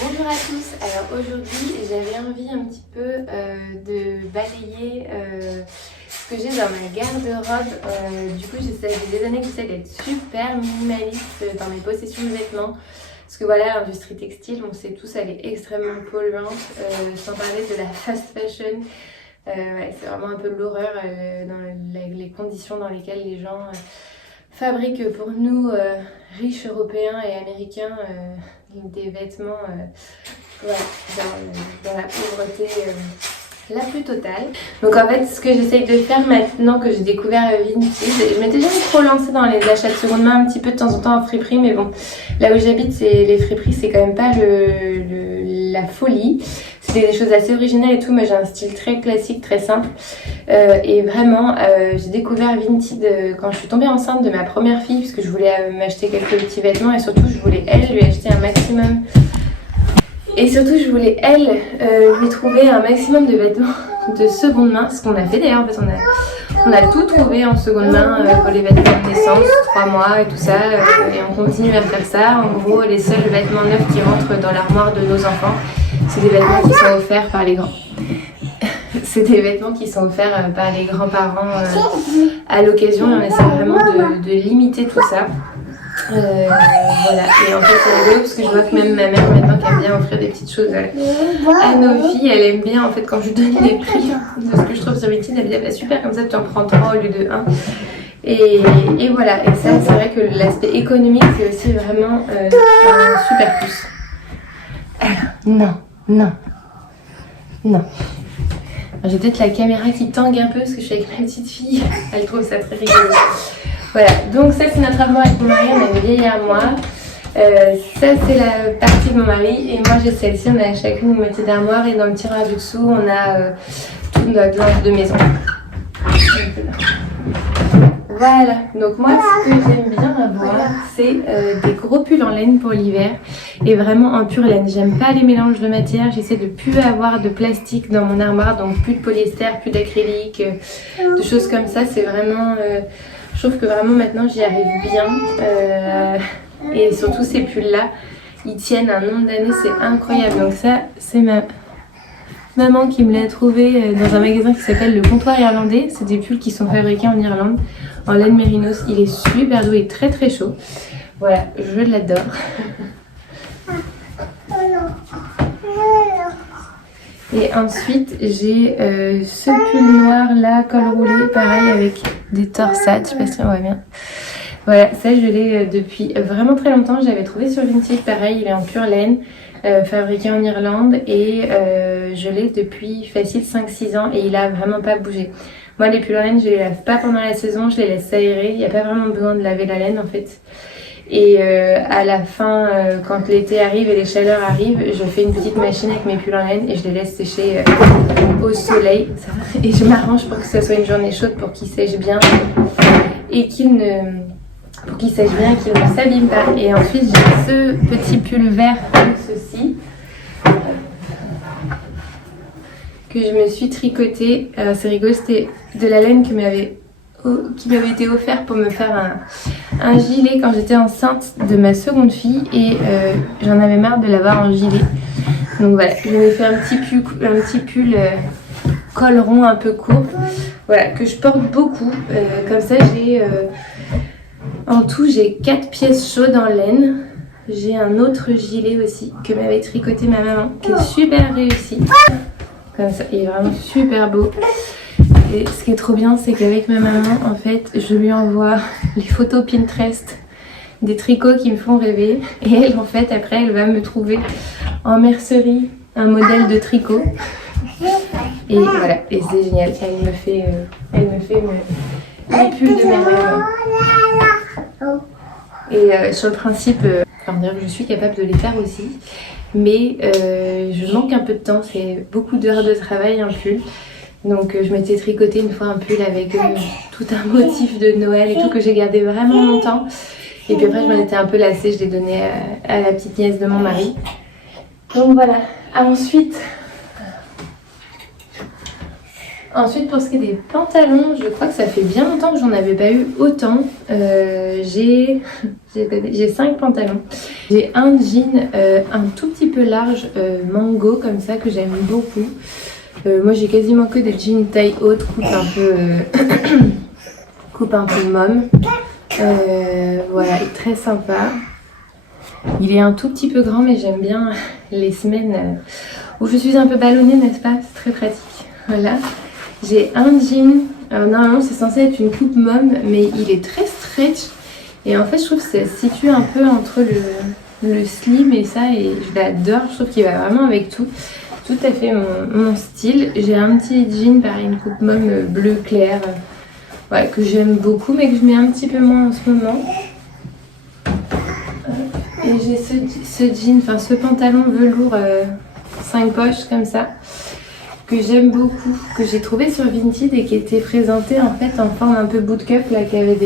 Bonjour à tous, alors aujourd'hui j'avais envie un petit peu de balayer ce que j'ai dans ma garde-robe. Du coup j'ai des années que j'essaie d'être super minimaliste dans mes possessions de vêtements. Parce que voilà, l'industrie textile, on sait tous, elle est extrêmement polluante, sans parler de la fast fashion. Ouais, c'est vraiment un peu l'horreur dans les conditions dans lesquelles les gens fabriquent pour nous, riches européens et américains, des vêtements dans la pauvreté la plus totale. Donc en fait, ce que j'essaye de faire maintenant que j'ai découvert Vinted, je m'étais jamais trop lancée dans les achats de seconde main, un petit peu de temps en temps en friperie, mais bon, là où j'habite, les friperies, c'est quand même pas la folie. C'est des choses assez originales et tout, mais j'ai un style très classique, très simple. Et vraiment, j'ai découvert Vinted quand je suis tombée enceinte de ma première fille, puisque je voulais m'acheter quelques petits vêtements et surtout, je voulais lui acheter un maximum. Et surtout, je voulais lui trouver un maximum de vêtements de seconde main, ce qu'on a fait d'ailleurs, en fait, on a tout trouvé en seconde main pour les vêtements de naissance, 3 mois et tout ça, et on continue à faire ça. En gros, les seuls vêtements neufs qui rentrent dans l'armoire de nos enfants, c'est des vêtements qui sont offerts par les grands. C'est des vêtements qui sont offerts par les grands-parents à l'occasion, et on essaie vraiment de limiter tout ça. Voilà, et en fait c'est rigolo parce que je vois que même ma mère maintenant qui aime bien offrir des petites choses à nos filles, elle aime bien en fait quand je lui donne les prix de ce que je trouve sur Vinted, elle me dit ah bah super, comme ça tu en prends 3 au lieu de 1. Et voilà, et ça c'est vrai que l'aspect économique c'est aussi vraiment un super plus. Alors, non. J'ai peut-être la caméra qui tangue un peu parce que je suis avec ma petite fille, elle trouve ça très rigolo. Voilà, donc ça c'est notre armoire avec mon mari, on a une vieille armoire. Ça c'est la partie de mon mari et moi j'ai celle-ci, on a chacune une moitié d'armoire et dans le tiroir du dessous on a tout notre linge de maison. Voilà, donc moi ce que j'aime bien avoir c'est des gros pulls en laine pour l'hiver et vraiment en pure laine. J'aime pas les mélanges de matières, j'essaie de plus avoir de plastique dans mon armoire, donc plus de polyester, plus d'acrylique, de choses comme ça, c'est vraiment... je trouve que vraiment maintenant j'y arrive bien et surtout ces pulls là ils tiennent un nombre d'années, c'est incroyable. Donc ça c'est ma maman qui me l'a trouvé dans un magasin qui s'appelle le Comptoir Irlandais. C'est des pulls qui sont fabriqués en Irlande en laine mérinos, il est super doux et très très chaud. Voilà, je l'adore. Et ensuite j'ai ce pull noir là, col roulé, pareil avec des torsades, je sais pas si on voit bien. Voilà, ça je l'ai depuis vraiment très longtemps, j'avais trouvé sur Vinted, pareil, il est en pure laine, fabriqué en Irlande et je l'ai depuis facile 5-6 ans et il a vraiment pas bougé. Moi les pulls en laine je les lave pas pendant la saison, je les laisse aérer, il n'y a pas vraiment besoin de laver la laine en fait. Et à la fin, quand l'été arrive et les chaleurs arrivent, je fais une petite machine avec mes pulls en laine et je les laisse sécher au soleil. Et je m'arrange pour que ce soit une journée chaude pour qu'ils sèchent bien et qu'ils ne s'abîment pas. Et ensuite, j'ai ce petit pull vert comme ceci que je me suis tricoté. C'est rigolo, c'était de la laine qui m'avait été offert pour me faire un gilet quand j'étais enceinte de ma seconde fille et j'en avais marre de l'avoir en gilet. Donc voilà, je m'ai fait un petit pull col rond un peu court, voilà, que je porte beaucoup. Comme ça j'ai en tout j'ai 4 pièces chaudes en laine. J'ai un autre gilet aussi que m'avait tricoté ma maman qui est super réussi. Comme ça, il est vraiment super beau. Et ce qui est trop bien, c'est qu'avec ma maman, en fait, je lui envoie les photos Pinterest des tricots qui me font rêver. Et elle, en fait, après, elle va me trouver en mercerie un modèle de tricot. Et voilà, et c'est génial. Elle me fait mes pulls de mes rêves. Et sur le principe, je suis capable de les faire aussi. Mais je manque un peu de temps, c'est beaucoup d'heures de travail, un pull. Donc je m'étais tricoté une fois un pull avec tout un motif de Noël et tout que j'ai gardé vraiment longtemps. Et puis après je m'en étais un peu lassée, je l'ai donné à la petite nièce de mon mari. Donc voilà. Ensuite Ensuite, pour ce qui est des pantalons, je crois que ça fait bien longtemps que j'en avais pas eu autant. J'ai 5 pantalons. J'ai un jean un tout petit peu large, mango comme ça, que j'aime beaucoup. Moi j'ai quasiment que des jeans taille haute, coupe un peu môme. Voilà, il est très sympa. Il est un tout petit peu grand, mais j'aime bien les semaines où je suis un peu ballonnée, n'est-ce pas? C'est très pratique. Voilà. J'ai un jean. Normalement c'est censé être une coupe môme, mais il est très stretch. Et en fait je trouve que ça se situe un peu entre le slim et ça, et je l'adore. Je trouve qu'il va vraiment avec tout. Tout à fait mon style. J'ai un petit jean, pareil, une coupe môme bleu clair, ouais, que j'aime beaucoup, mais que je mets un petit peu moins en ce moment. Et j'ai ce jean, enfin ce pantalon velours 5 poches comme ça, que j'aime beaucoup, que j'ai trouvé sur Vinted et qui était présenté en fait en forme un peu bootcut, là, qui avait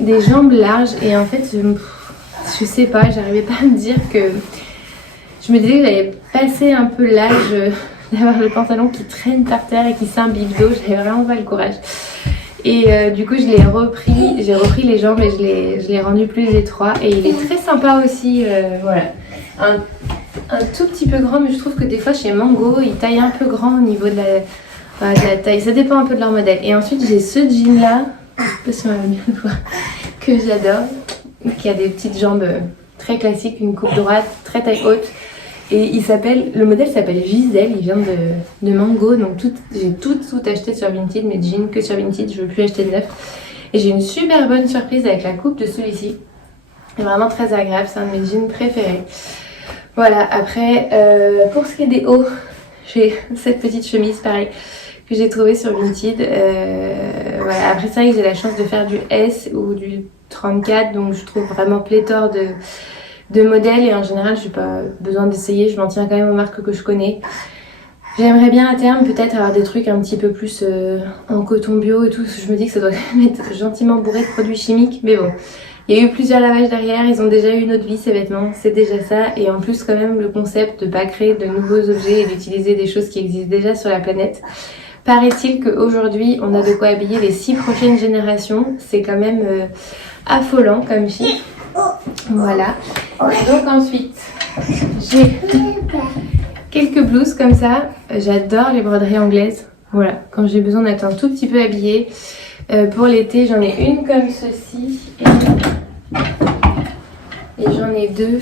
des jambes larges. Et en fait, je sais pas, j'arrivais pas à me dire que... Je me disais que j'avais passé un peu l'âge d'avoir le pantalon qui traîne par terre et qui s'imbibe d'eau. J'avais vraiment pas le courage. Et du coup, je l'ai repris. J'ai repris les jambes et je l'ai rendu plus étroit. Et il est très sympa aussi. Voilà. Un tout petit peu grand, mais je trouve que des fois chez Mango, ils taillent un peu grand au niveau de la taille. Ça dépend un peu de leur modèle. Et ensuite, j'ai ce jean là, je sais pas si on va bien le voir, que j'adore, qui a des petites jambes très classiques, une coupe droite, très taille haute. Et le modèle s'appelle Giselle, il vient de Mango, donc j'ai tout acheté sur Vinted, mes jeans que sur Vinted, je ne veux plus acheter de neuf. Et j'ai une super bonne surprise avec la coupe de celui-ci. C'est vraiment très agréable, c'est un de mes jeans préférés. Voilà, après, pour ce qui est des hauts, j'ai cette petite chemise, pareil, que j'ai trouvée sur Vinted. Voilà. Après, c'est vrai que j'ai la chance de faire du S ou du 34, donc je trouve vraiment pléthore de modèles, et en général je n'ai pas besoin d'essayer, je m'en tiens quand même aux marques que je connais. J'aimerais bien à terme peut-être avoir des trucs un petit peu plus en coton bio et tout, parce que je me dis que ça doit quand même être gentiment bourré de produits chimiques, mais bon, il y a eu plusieurs lavages derrière, ils ont déjà eu une autre vie ces vêtements, c'est déjà ça. Et en plus quand même le concept de ne pas créer de nouveaux objets et d'utiliser des choses qui existent déjà sur la planète. Paraît-il qu'aujourd'hui on a de quoi habiller les 6 prochaines générations, c'est quand même affolant comme chiffre. Voilà. Donc ensuite, j'ai quelques blouses comme ça. J'adore les broderies anglaises. Voilà, quand j'ai besoin d'être un tout petit peu habillée. Pour l'été, j'en ai une comme ceci. Et j'en ai 2.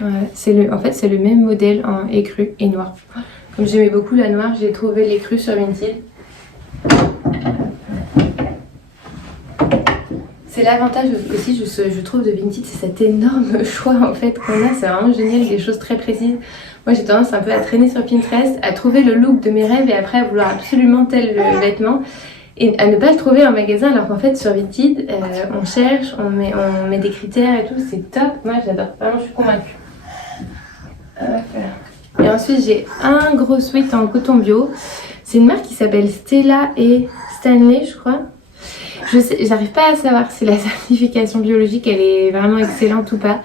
Voilà, en fait, c'est le même modèle en écru et noir. Comme j'aimais beaucoup la noire, j'ai trouvé l'écru sur Vinted. C'est l'avantage aussi, je trouve, de Vinted, c'est cet énorme choix en fait qu'on a. C'est vraiment génial, des choses très précises. Moi, j'ai tendance un peu à traîner sur Pinterest, à trouver le look de mes rêves et après à vouloir absolument tel vêtement et à ne pas le trouver en magasin, alors qu'en fait sur Vinted, on cherche, on met des critères et tout, c'est top. Moi, j'adore, vraiment, je suis convaincue. Et ensuite, j'ai un gros sweat en coton bio. C'est une marque qui s'appelle Stella et Stanley, je crois. J'arrive pas à savoir si la certification biologique elle est vraiment excellente ou pas.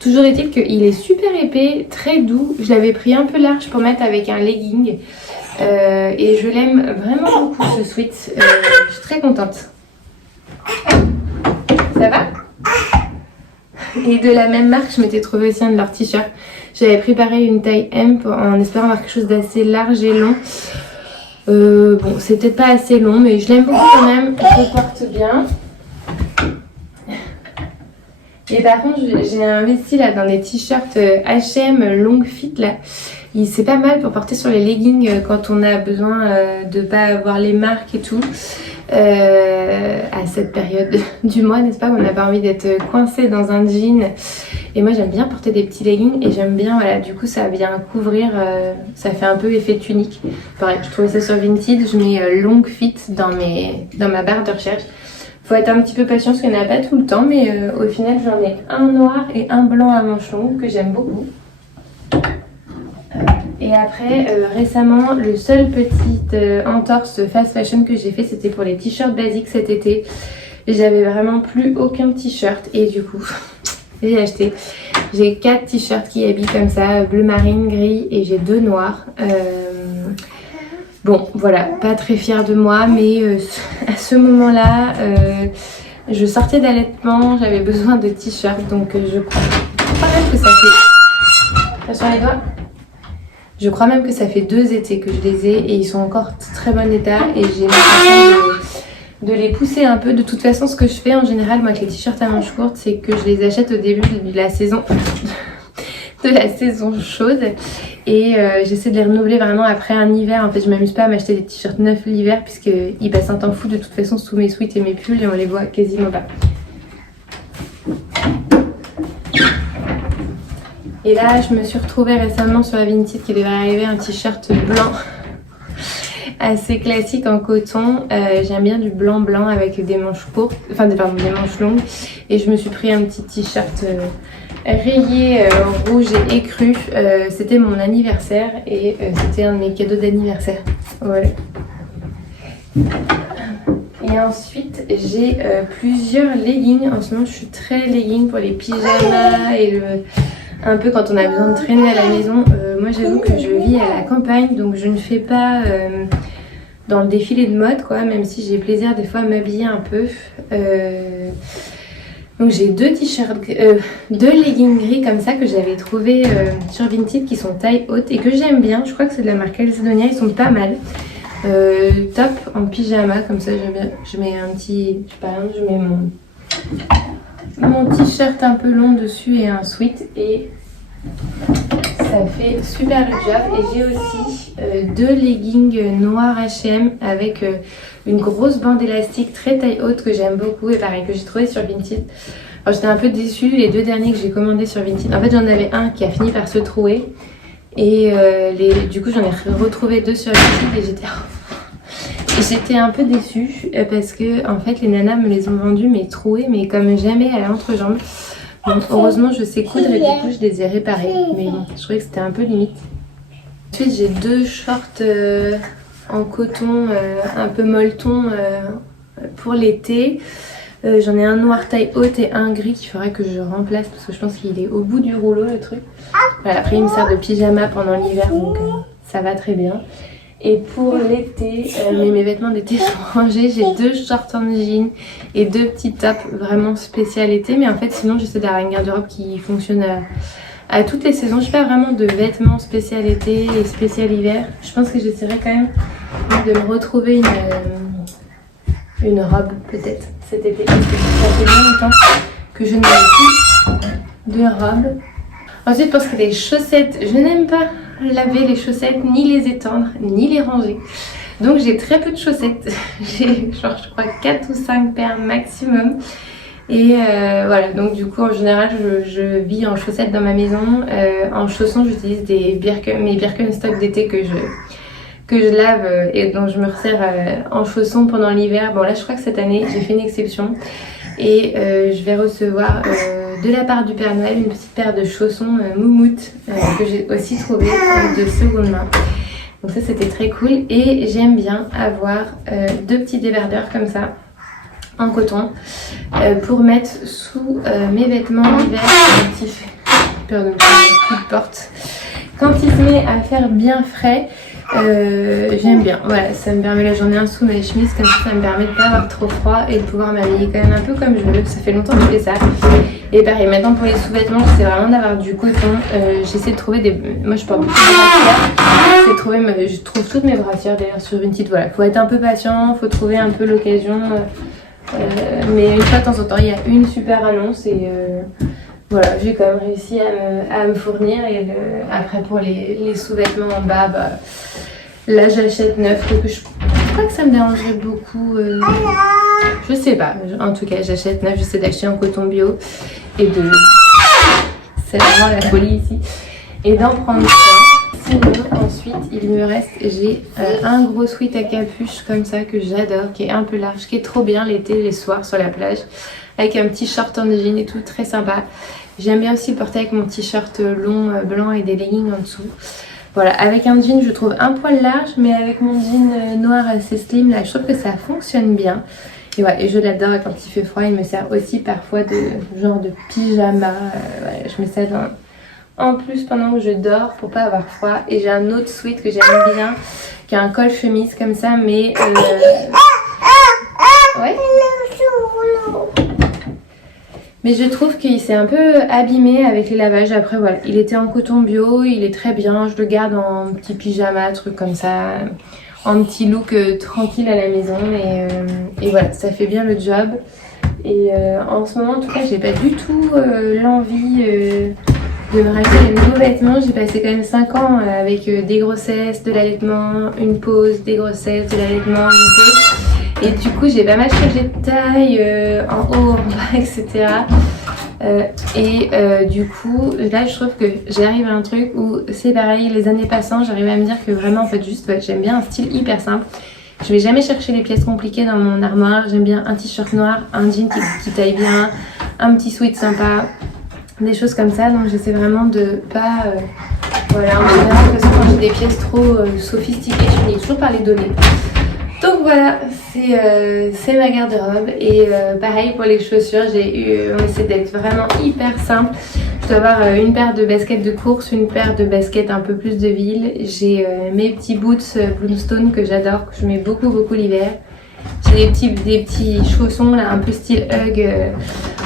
Toujours est-il qu'il est super épais, très doux. Je l'avais pris un peu large pour mettre avec un legging. Et je l'aime vraiment beaucoup ce sweat. Je suis très contente. Ça va? Et de la même marque, je m'étais trouvé aussi un de leurs t-shirts. J'avais préparé une taille M en espérant avoir quelque chose d'assez large et long. Bon, c'est peut-être pas assez long, mais je l'aime beaucoup quand même. Il se porte bien. Et par contre, j'ai investi là dans des t-shirts H&M long fit là. C'est pas mal pour porter sur les leggings quand on a besoin de pas avoir les marques et tout. À cette période du mois, n'est-ce pas, où on n'a pas envie d'être coincé dans un jean. Et moi j'aime bien porter des petits leggings et j'aime bien, voilà, du coup ça vient couvrir, ça fait un peu effet tunique. Pareil, je trouvais ça sur Vinted, je mets long fit dans ma barre de recherche. Faut être un petit peu patient parce qu'il n'y en a pas tout le temps, mais au final j'en ai un noir et un blanc à manches longues que j'aime beaucoup. Et après, récemment, le seul petit entorse fast fashion que j'ai fait, c'était pour les t-shirts basiques cet été. J'avais vraiment plus aucun t-shirt et du coup, j'ai acheté. J'ai 4 t-shirts qui habillent comme ça, bleu marine, gris, et j'ai 2 noirs. Bon, voilà, pas très fière de moi, mais à ce moment-là, je sortais d'allaitement, j'avais besoin de t-shirts, donc je crois même que ça fait... Attention les doigts. Je crois même que ça fait 2 étés que je les ai et ils sont encore en très bon état et j'ai l'impression de les pousser un peu. De toute façon, ce que je fais en général, moi, avec les t-shirts à manches courtes, c'est que je les achète au début de la saison... de la saison chaude et j'essaie de les renouveler vraiment après un hiver. En fait, je m'amuse pas à m'acheter des t-shirts neufs l'hiver puisqu'ils passent un temps fou de toute façon sous mes sweats et mes pulls et on les voit quasiment pas. Et là, je me suis retrouvée récemment sur la Vinted qui devait arriver un t-shirt blanc assez classique en coton. J'aime bien du blanc avec des manches courtes, enfin des manches longues et je me suis pris un petit t-shirt rayé rouge et écru. C'était mon anniversaire et c'était un de mes cadeaux d'anniversaire. Voilà. Et ensuite j'ai plusieurs leggings. En ce moment je suis très legging pour les pyjamas et un peu quand on a besoin de traîner à la maison. Moi j'avoue que je vis à la campagne donc je ne fais pas dans le défilé de mode quoi, même si j'ai plaisir des fois à m'habiller un peu. Donc j'ai 2 t-shirts, 2 leggings gris comme ça que j'avais trouvé sur Vinted qui sont taille haute et que j'aime bien. Je crois que c'est de la marque Calzedonia, ils sont pas mal. Top en pyjama comme ça j'aime bien. Je mets un petit, je sais pas, je mets mon t-shirt un peu long dessus et un sweat et ça fait super le job. Et j'ai aussi 2 leggings noirs H&M avec une grosse bande élastique très taille haute que j'aime beaucoup et pareil que j'ai trouvé sur Vinted. Alors j'étais un peu déçue, les 2 derniers que j'ai commandés sur Vinted, en fait j'en avais un qui a fini par se trouer et du coup j'en ai retrouvé 2 sur Vinted et j'étais un peu déçue parce que en fait les nanas me les ont vendus mais troués mais comme jamais à l'entrejambe. Donc heureusement je sais coudre et du coup je les ai réparés mais bon, je trouvais que c'était un peu limite. Ensuite j'ai 2 shorts en coton un peu molleton pour l'été. J'en ai un noir taille haute et un gris qu'il faudrait que je remplace parce que je pense qu'il est au bout du rouleau le truc. Voilà, après il me sert de pyjama pendant l'hiver donc ça va très bien. Et pour l'été, mes vêtements d'été sont rangés. J'ai 2 shorts en jean et 2 petits tops vraiment spécial été. Mais en fait sinon j'essaie d'avoir une garde-robe qui fonctionne à toutes les saisons. Je fais pas vraiment de vêtements spécial été et spécial hiver. Je pense que j'essaierai quand même de me retrouver une robe peut-être cet été. Parce que ça fait longtemps que je n'ai plus de robe. Ensuite pour ce qui est des chaussettes, je n'aime pas laver les chaussettes, ni les étendre, ni les ranger. Donc j'ai très peu de chaussettes. J'ai genre je crois 4 ou 5 paires maximum. Et voilà, donc du coup en général je vis en chaussettes dans ma maison. En chaussons j'utilise mes Birkenstock d'été que je lave et dont je me resserre en chaussons pendant l'hiver. Bon là je crois que cette année j'ai fait une exception. Et je vais recevoir de la part du Père Noël une petite paire de chaussons moumoute que j'ai aussi trouvé de seconde main. Donc ça c'était très cool et j'aime bien avoir 2 petits débardeurs comme ça en coton pour mettre sous mes vêtements d'hiver quand il fait peur de me faire un coup de porte. Quand il se met à faire bien frais, j'aime bien. Voilà, ça me permet, là j'en ai un sous ma chemise, comme ça me permet de pas avoir trop froid et de pouvoir m'habiller quand même un peu comme je veux. Ça fait longtemps que je fais ça. Et pareil, maintenant pour les sous-vêtements, j'essaie vraiment d'avoir du coton. J'essaie de trouver des... Moi je porte beaucoup de brassières. Je trouve toutes mes brassières d'ailleurs sur Vinted. Voilà, faut être un peu patient, faut trouver un peu l'occasion. Mais une fois de temps en temps, il y a une super annonce et... Voilà, j'ai quand même réussi à me fournir et après pour les sous-vêtements en bas, bah, là j'achète neuf, donc je crois que ça me dérangerait beaucoup, je sais pas, en tout cas j'achète neuf, j'essaie d'acheter en coton bio et c'est vraiment la folie ici, et d'en prendre soin. Sinon ensuite il me reste, j'ai un gros sweat à capuche comme ça que j'adore, qui est un peu large, qui est trop bien l'été, les soirs sur la plage, avec un petit short en jean et tout, très sympa. J'aime bien aussi le porter avec mon t-shirt long blanc et des leggings en dessous. Voilà, avec un jean je trouve un poil large, mais avec mon jean noir assez slim là, je trouve que ça fonctionne bien. Et ouais, et je l'adore, et quand il fait froid il me sert aussi parfois de genre de pyjama. Ouais, je mets ça en plus pendant que je dors pour pas avoir froid. Et j'ai un autre sweat que j'aime bien, qui a un col chemise comme ça, mais ouais. Mais je trouve qu'il s'est un peu abîmé avec les lavages. Après voilà, il était en coton bio, il est très bien. Je le garde en petit pyjama, truc comme ça, en petit look tranquille à la maison. Et voilà, ça fait bien le job. Et en ce moment, en tout cas, j'ai pas du tout l'envie de me racheter des nouveaux vêtements. J'ai passé quand même 5 ans avec des grossesses, de l'allaitement, une pause, des grossesses, de l'allaitement, une pause. Et du coup, j'ai pas mal changé de taille en haut, en bas, etc. Du coup, là, je trouve que j'arrive à un truc où c'est pareil, les années passant, j'arrive à me dire que vraiment, en fait, juste, j'aime bien un style hyper simple. Je vais jamais chercher les pièces compliquées dans mon armoire. J'aime bien un t-shirt noir, un jean qui taille bien, un petit sweat sympa, des choses comme ça. Donc, j'essaie vraiment de pas... voilà, en général, parce que quand j'ai des pièces trop sophistiquées, je finis toujours par les donner. Donc voilà, c'est ma garde-robe. Et pareil pour les chaussures, on essaie d'être vraiment hyper simple. Je dois avoir une paire de baskets de course, une paire de baskets un peu plus de ville. J'ai mes petits boots Bloomstone que j'adore, que je mets beaucoup l'hiver. J'ai des petits chaussons là, un peu style Hug.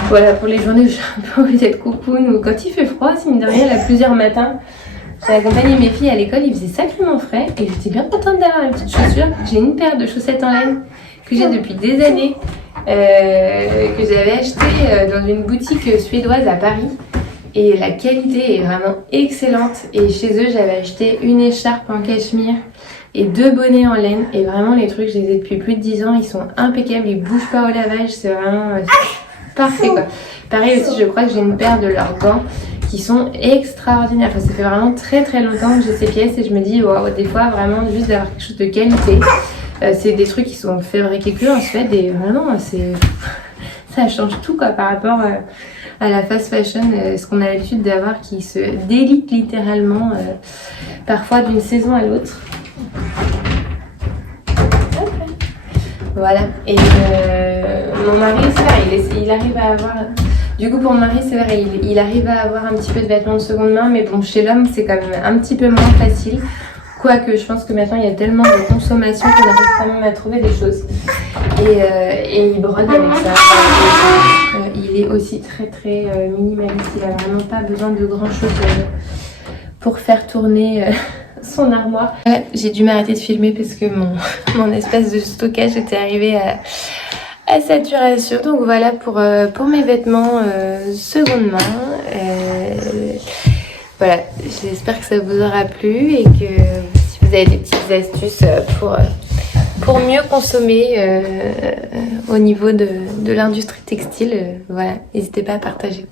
Voilà, pour les journées où j'ai un peu envie d'être cocoon ou quand il fait froid, mine de rien, là, plusieurs matins. J'ai accompagné mes filles à l'école, il faisait sacrément frais et j'étais bien contente d'avoir une petite chaussure. J'ai une paire de chaussettes en laine que j'ai depuis des années, que j'avais achetée dans une boutique suédoise à Paris. Et la qualité est vraiment excellente. Et chez eux, j'avais acheté une écharpe en cachemire et 2 bonnets en laine. Et vraiment, les trucs, je les ai depuis plus de 10 ans. Ils sont impeccables, ils bougent pas au lavage. C'est vraiment parfait, quoi. Pareil aussi, je crois que j'ai une paire de leurs gants qui sont extraordinaires. Enfin, ça fait vraiment très longtemps que j'ai ces pièces et je me dis, waouh, des fois, vraiment, juste d'avoir quelque chose de qualité. C'est des trucs qui sont fabriqués que en Suède et vraiment, ça change tout, quoi, par rapport à la fast fashion, ce qu'on a l'habitude d'avoir qui se délite littéralement parfois d'une saison à l'autre. Voilà. Et mon mari, c'est vrai, il arrive à avoir... Du coup, pour mon mari, c'est vrai, il arrive à avoir un petit peu de vêtements de seconde main, mais bon, chez l'homme, c'est quand même un petit peu moins facile. Quoique, je pense que maintenant, il y a tellement de consommation qu'on arrive quand même à trouver des choses. Et il brode avec ça. Il est aussi très minimaliste. Il a vraiment pas besoin de grand chose pour faire tourner son armoire. J'ai dû m'arrêter de filmer parce que mon espace de stockage était arrivé à saturation. Donc voilà pour mes vêtements seconde main. Voilà, j'espère que ça vous aura plu et que si vous avez des petites astuces pour mieux consommer au niveau de l'industrie textile, voilà, n'hésitez pas à partager.